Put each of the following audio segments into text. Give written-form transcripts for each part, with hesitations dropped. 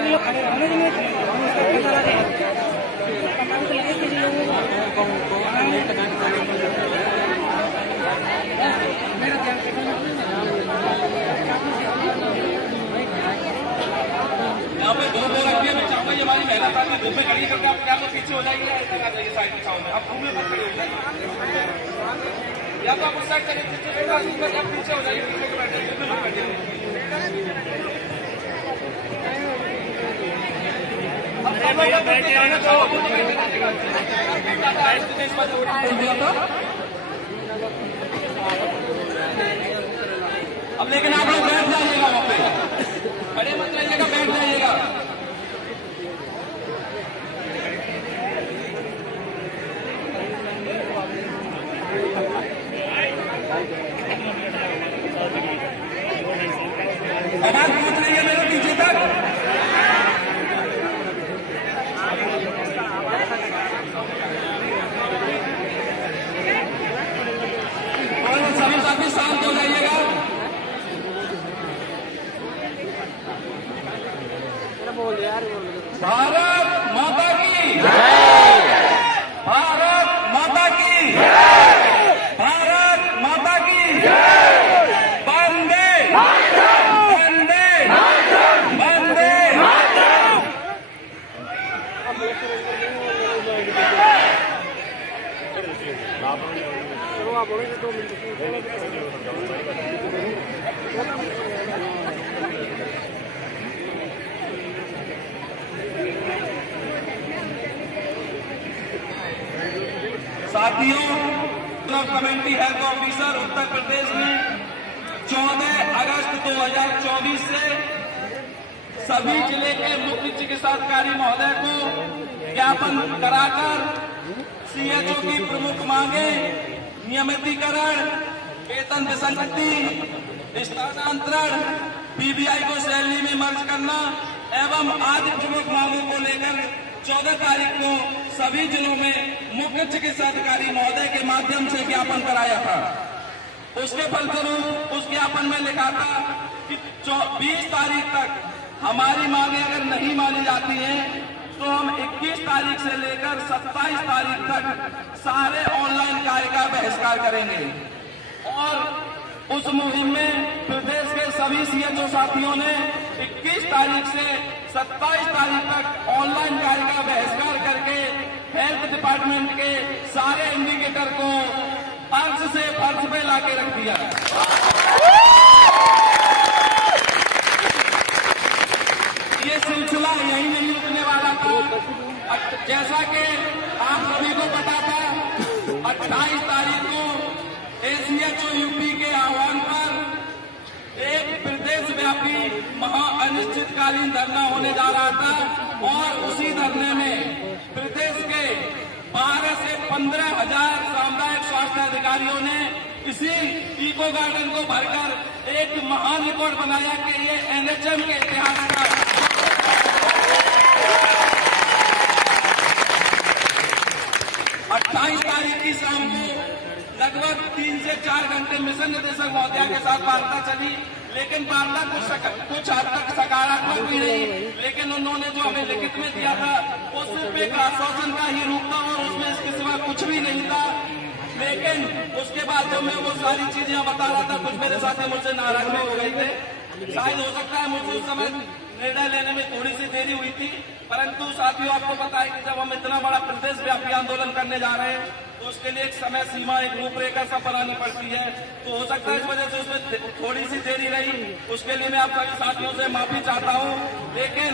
Kilo खड़े रहने के लिए यहाँ पे दो बोल रखी है। मैं चाहूंगा ये हमारी महिला साथी धूप में खड़ी करके आप क्या तो पीछे हो जाएगी, ऐसा ना जाइए साइड में चाहूंगा आप घूमने मत खड़े हो जाइए, या तो आप उस साइड चले आप पीछे हो जाइए, पीछे के बैठे अब लेकिन आप लोग बैठ जाइएगा वहाँ पे, खड़े मत रहिएगा, बैठ जाइएगा। आवाज पहुंच रही है मेरे पीछे तक। और सभी साथी शांत हो जाइएगा। भारत माता की जय, भारत माता की जय, भारत माता की जय, वंदे वंदे वंदे। साथियों, committee health officer Uttar Pradesh में 14 अगस्त 2024 से सभी जिले के मुख्य चिकित्साधिकारी महोदय को ज्ञापन कराकर सीएचओ की प्रमुख मांगे नियमितीकरण, वेतन विसंगति, स्थानांतरण, पीबीआई को सैलरी में मर्ज करना एवं आदि प्रमुख मांगों को लेकर 14 तारीख को सभी जिलों में मुख्य चिकित्साधिकारी महोदय के माध्यम से ज्ञापन कराया था। उसके फलस्वरूप उस ज्ञापन में लिखा था कि 20 तारीख तक हमारी मांगे अगर नहीं मानी जाती हैं तो हम 21 तारीख से लेकर 27 तारीख तक सारे ऑनलाइन कार्य का बहिष्कार करेंगे। और उस मुहिम में प्रदेश के सभी सीएचओ साथियों ने 21 तारीख से 27 तारीख तक ऑनलाइन कार्य का बहिष्कार करके हेल्थ डिपार्टमेंट के सारे इंडिकेटर को फर्श से फर्श पे लाके रख दिया। ये सिलसिला यही नहीं रुकने वाला था। जैसा कि आप सभी को पता था, 28 तारीख को एसीएचओ यूपी के आह्वान पर एक प्रदेश व्यापी महा अनिश्चितकालीन धरना होने जा रहा था और उसी धरने में प्रदेश के 12 से 15 हजार सामुदायिक स्वास्थ्य अधिकारियों ने इसी इको गार्डन को भरकर एक महान रिकॉर्ड बनाया कि ये एनएचएम के इतिहास का 28 तारीख की शाम को लगभग 3 से 4 घंटे मिशन निदेशक महोदया के साथ वार्ता चली, लेकिन वार्ता कुछ हद तक सकारात्मक भी रही, लेकिन उन्होंने जो हमें लिखित में दिया था वो सिर्फ एक आश्वासन का ही रूप था और उसमें इसके सिवा कुछ भी नहीं था। लेकिन उसके बाद जब मैं वो सारी चीजें बता रहा था, कुछ मेरे साथी मुझसे नाराज भी हो गए थे। शायद हो सकता है मुझे उस समय निर्णय लेने में थोड़ी सी देरी हुई थी, परंतु साथियों आपको पता है कि जब हम इतना बड़ा प्रदेश व्यापी आंदोलन करने जा रहे हैं तो उसके लिए एक समय सीमा, एक रूपरेखा सब बनानी पड़ती है। तो हो सकता है इस वजह से उसमें थोड़ी सी देरी रही, उसके लिए मैं आप सभी साथियों से माफी चाहता हूं। लेकिन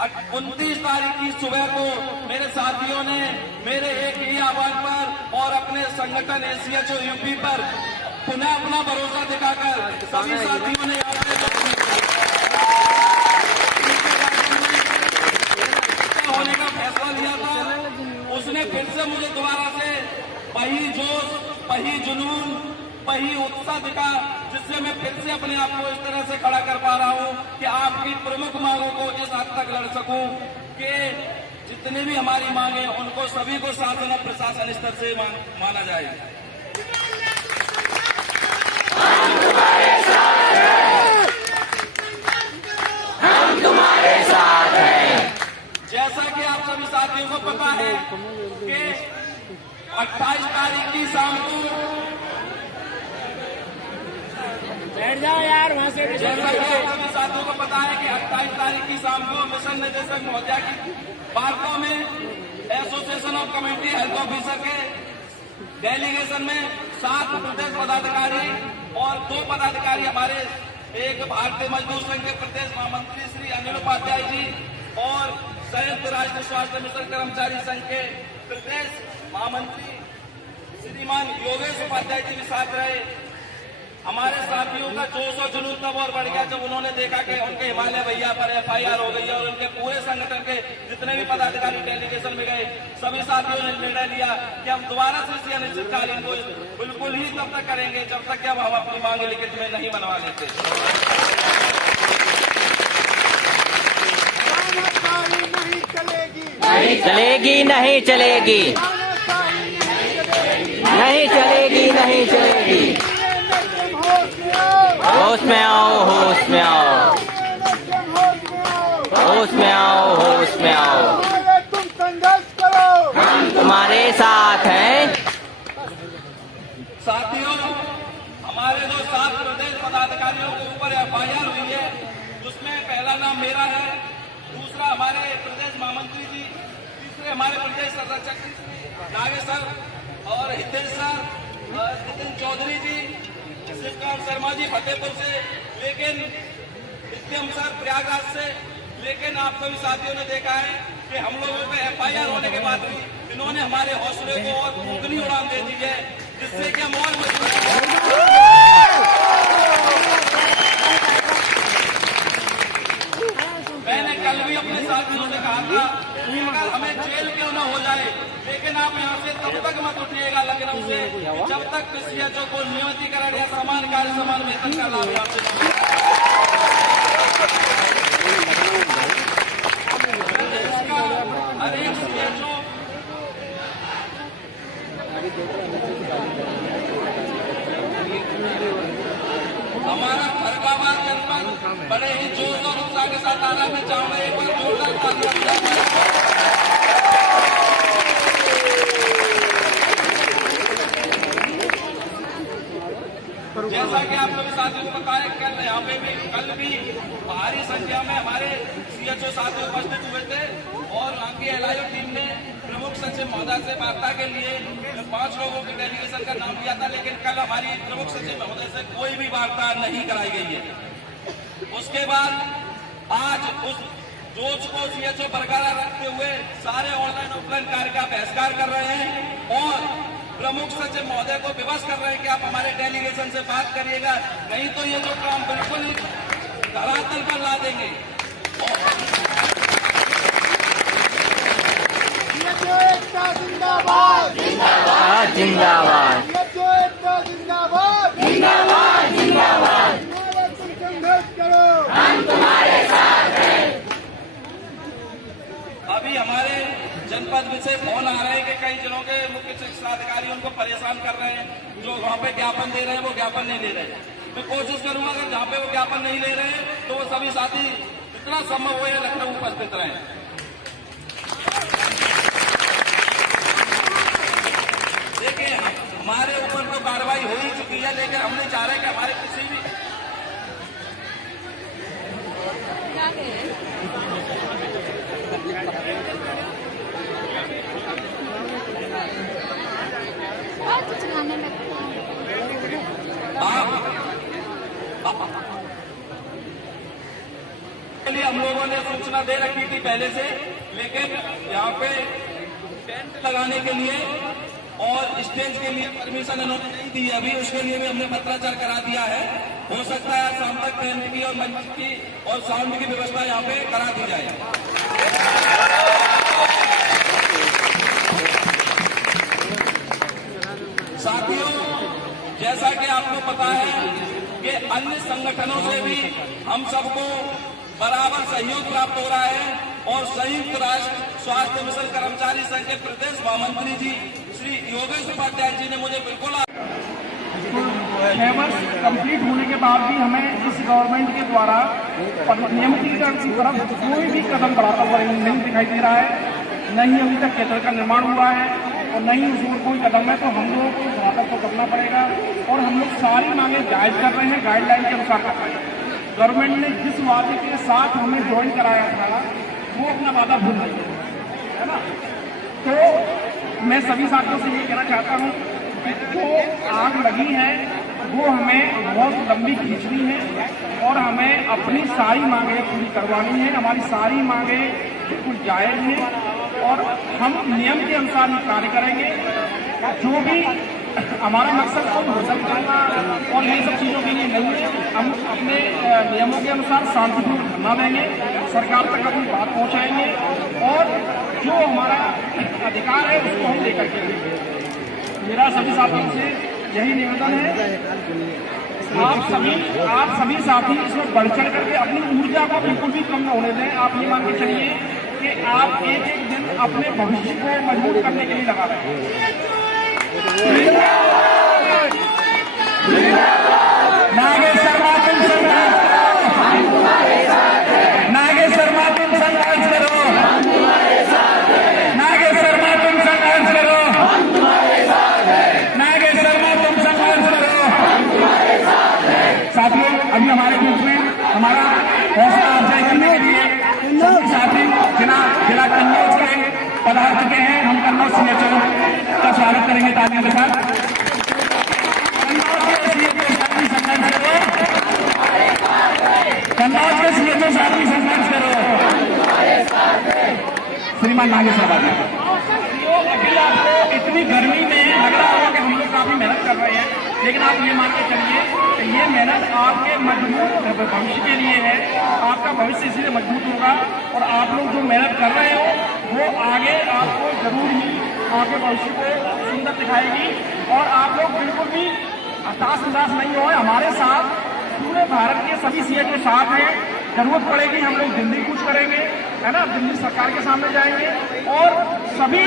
29 तारीख की सुबह को मेरे साथियों ने मेरे एक ही आह्वान पर और अपने संगठन एसीएचओ यूपी पर पुनः अपना भरोसा दिखाकर सभी साथियों ने होने का फैसला लिया था। उसने फिर से मुझे दोबारा से वही जोश, वही जुनून, वही उत्साह दिखा, जिससे मैं फिर से अपने आप को इस तरह से खड़ा कर पा रहा हूं कि आपकी प्रमुख मांगों को इस हद तक लड़ सकूं कि जितनी भी हमारी मांगे उनको सभी को शासन और प्रशासन स्तर से माना जाए। हम तुम्हारे साथ हैं, हम तुम्हारे साथ। जैसा कि आप सभी साथियों को पता है कि 28 तारीख की शाम को बैठ जाओ यार वहां से। जैसा कि आप सभी साथियों को पता है कि 28 तारीख की शाम को मिशन निदेशक महोदया की वार्ता में association of community health officer के डेलीगेशन में 7 प्रदेश पदाधिकारी और 2 पदाधिकारी हमारे, एक भारतीय मजदूर संघ के प्रदेश महामंत्री श्री अनिल उपाध्याय जी और संयुक्त राष्ट्र स्वास्थ्य मिशन कर्मचारी संघ के प्रदेश महामंत्री श्रीमान योगेश उपाध्याय जी भी साथ रहे। हमारे साथियों का जोश और जुनून तब और बढ़ गया जब उन्होंने देखा कि उनके हिमालय भैया पर FIR हो गई है और उनके पूरे संगठन के जितने भी पदाधिकारी डेलीगेशन में गए सभी साथियों ने निर्णय लिया कि हम दोबारा से इस अनिश्चितकालीन को बिल्कुल ही तब तक करेंगे जब तक कि हम अपनी मांगे लिखित में नहीं मनवा लेते। नहीं चलेगी, नहीं चलेगी, नहीं चलेगी, नहीं चलेगी। होश में आओ, होश में आओ, होश में आओ, होश में आओ। तुम संघर्ष करो, हम तुम्हारे साथ हैं। साथियों, हमारे जो 7 प्रदेश पदाधिकारियों के ऊपर FIR हुई है उसमें पहला नाम मेरा है, दूसरा हमारे प्रदेश महामंत्री जी, तीसरे हमारे प्रदेश संरक्षक नागेश सर और हितेश सर, नितिन चौधरी जी, शिवकांत शर्मा जी फतेहपुर से, लेकिन नित्यम सर प्रयागराज से। लेकिन आप सभी साथियों ने देखा है कि हम लोगों पे FIR होने के बाद भी इन्होंने हमारे हौसले को और दुगनी उड़ान दे दी है, जिससे कि हम और मैंने कल भी अपने साथियों से कहा था कि अगर हमें जेल क्यों न हो जाए, लेकिन आप यहाँ से तब तक मत उठिएगा लखनऊ से जब तक CHO को नियमितीकरण या समान कार्य समान वेतन का लाभ यहाँ से हर एक CHO हमारा फरगाबाद जनपद बड़े ही जोश और उत्साह के साथ आ रहा है। मैं चाहूंगा एक बार जोरदार तालियां। जैसा कि आप सभी साथियों को बताया, कल भी भारी संख्या में हमारे CHO साथी उपस्थित हुए थे और वहाँ की LIO टीम ने प्रमुख सचिव महोदय से वार्ता के लिए 5 लोगों के डेलीगेशन का नाम दिया था, लेकिन कल हमारी प्रमुख सचिव महोदय से कोई भी वार्ता नहीं कराई गई है। उसके बाद आज उस जोश को CHO बरकरार रखते हुए सारे ऑनलाइन ऑफलाइन कार्य का बहिष्कार कर रहे हैं और प्रमुख सचिव महोदय को विवश कर रहे हैं कि आप हमारे डेलीगेशन से बात करिएगा, नहीं तो ये जो काम बिल्कुल ही धरातल पर ला देंगे। जिंदाबाद, जिंदाबाद, जिंदाबाद, जिंदाबाद, जिंदाबाद, जिंदाबाद। तुम संघर्ष करो, हम तुम्हारे साथ हैं। अभी हमारे जनपद में से फोन आ रहे हैं कि कई जिलों के मुख्य चिकित्सा अधिकारी उनको परेशान कर रहे हैं, जो वहाँ पे ज्ञापन दे रहे हैं वो ज्ञापन नहीं ले रहे। मैं कोशिश करूंगा अगर जहाँ पे वो ज्ञापन नहीं ले रहे हैं तो वो सभी साथी जितना संभव हो लखनऊ उपस्थित रहे। देखिए, हमारे ऊपर तो कार्रवाई हो ही चुकी है, लेकिन हम नहीं चाह रहे कि हमारे किसी भी लिए हम लोगों ने सूचना दे रखी थी पहले से, लेकिन यहाँ पे टेंट लगाने के लिए और स्टेज के लिए परमिशन इन्होंने नहीं दी है। अभी उसके लिए भी हमने पत्राचार करा दिया है। हो सकता है आज शाम तक टेंट की और मंच की और साउंड की व्यवस्था यहाँ पे करा दी जाए। साथियों, जैसा कि आपको पता है कि अन्य संगठनों से भी हम सबको बराबर सहयोग प्राप्त हो रहा है और संयुक्त राष्ट्र स्वास्थ्य मिशन कर्मचारी संघ के प्रदेश महामंत्री जी श्री योगेश उपाध्याय जी ने मुझे बिल्कुल 6 वर्ष कंप्लीट होने के बाद भी हमें इस गवर्नमेंट के द्वारा नियमितीकरण की तरफ कोई भी कदम बढ़ाता हुआ नहीं दिखाई दे रहा है। न ही अभी तक केंद्र का निर्माण हुआ है और न ही उस ओर कोई कदम है। तो हम लोगों को इस वादा को करना पड़ेगा और हम लोग सारी मांगे जायज कर रहे हैं, गाइडलाइन के अनुसार कर रहे हैं। गवर्नमेंट ने जिस वादे के साथ हमें ज्वाइन कराया था वो अपना वादा भूल रही है ना। तो मैं सभी साथियों से ये कहना चाहता हूँ कि जो आग लगी है वो हमें बहुत लंबी खींचनी है और हमें अपनी सारी मांगे पूरी करवानी है। हमारी सारी मांगे बिल्कुल जायज हैं और हम नियम के अनुसार ही कार्य करेंगे। जो भी हमारा मकसद को हासिल करना और इन सब चीज़ों के लिए नहीं है। हम अपने नियमों के अनुसार शांतिपूर्ण धरना देंगे, सरकार तक अपनी बात पहुंचाएंगे और जो हमारा अधिकार है उसको हम लेकर के आएंगे। मेरा सभी साथियों से यही निवेदन है, आप सभी साथी इसमें बढ़ चढ़ करके अपनी ऊर्जा को बिल्कुल भी कम न होने दें। आप ये मान के चलिए कि आप एक एक दिन अपने भविष्य को मजबूत करने के लिए लगा रहे हैं। नागेश शर्मा तुम संघर्ष करो, नागेश शर्मा तुम संघर्ष करो, नागेश शर्मा तुम संघर्ष करो, नागेश शर्मा तुम संघर्ष करो। साथियों, अभी हमारे बीच में हमारा हौसला अफजाई करने के लिए सभी साथी जिला कन्नौज के पधार चुके हैं। हम कन्नौज सीएचओ का स्वागत करेंगे तालियों के साथ। कन्नौज के सीएचओ साथी संघर्ष करो, श्रीमान नागेश शर्मा जी। अभी आपको इतनी गर्मी में लग रहा होगा कि हम लोग काफी मेहनत कर रहे हैं, लेकिन आप ये मान के चलिए कि ये मेहनत आपके मजबूत भविष्य के लिए है। आपका भविष्य इसलिए मजबूत होगा और आप लोग जो मेहनत कर रहे हो वो आगे आपको जरूर ही आपके भविष्य को सुंदर दिखाएगी और आप लोग बिल्कुल भी हताश निराश नहीं हो। हमारे साथ पूरे भारत के सभी सीएचओ साथ हैं। जरूरत पड़ेगी हम लोग दिल्ली कूच करेंगे, है ना, दिल्ली सरकार के सामने जाएंगे और सभी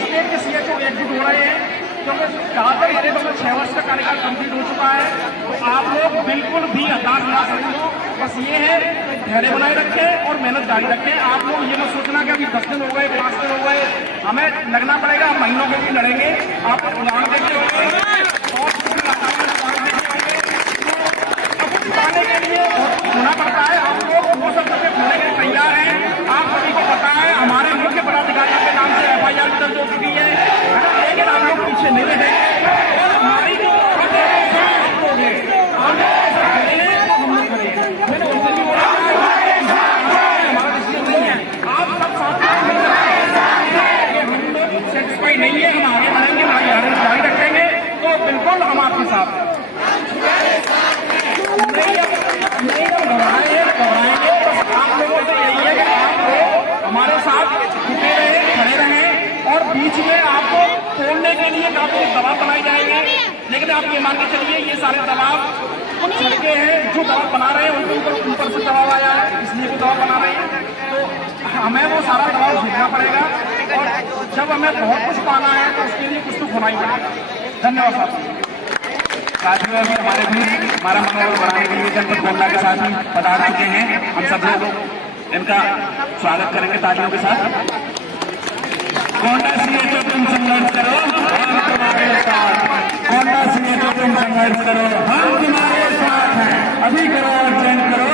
स्टेट के सीएचओ एकजुट हो रहे हैं क्योंकि ज़्यादातर मेरे तो 6 वर्ष का कार्यकाल कंप्लीट हो चुका है। तो आप लोग बिल्कुल भी हताश निराश नहीं हो। बस ये है धैर्य बनाए रखें और मेहनत जारी रखें। आप लोग ये मत सोचना कि अभी 10 दिन हो गए, 5 दिन हो गए, हमें लगना पड़ेगा। महीनों के भी लड़ेंगे, आप उदाहरण देते होंगे और पाने के लिए होना पड़ता है। आप लोग वो सब करके होने के लिए तैयार हैं। आप सभी को पता है हमारे मुख्य पदाधिकारियों के नाम से FIR दर्ज हो चुकी है, लेकिन आप लोग पीछे नहीं रहेंगे और हमारी जो आप सब साथ सेटिस्फाई नहीं है, हम आगे बढ़ेंगे, हमारी हालत जारी रखेंगे। तो बिल्कुल हम आपके साथ नहीं घबराएंगे। बस आप लोगों से यही है कि आप लोग हमारे साथ जुटे रहे, खड़े रहें और बीच में आपको तोड़ने के लिए काफी दबाव बनाए जाएंगे। लेकिन आप ये मान के चलिए ये सारे दबाव कुछ लड़के हैं जो दबाव बना रहे हैं, उनके ऊपर से दबाव आया है इसलिए वो दबाव बना रहे हैं। तो हमें वो सारा दबाव झेलना पड़ेगा और जब हमें बहुत कुछ पाना है तो उसके लिए कुछ तो होना ही पड़ेगा। धन्यवाद साथियों। अभी हमारे बीच हमारा मनोबल बढ़ाने के लिए जनपद गोंडा के साथ ही पधार चुके हैं। हम सब लोग इनका स्वागत करेंगे तालियों के साथ। गोंडा सीएचओ तुम संघर्ष करो, हम तुम्हारे साथ। गोंडा सीएचओ तुम संघर्ष करो, हम तुम्हारे साथ हैं। अभी करो और चयन करो।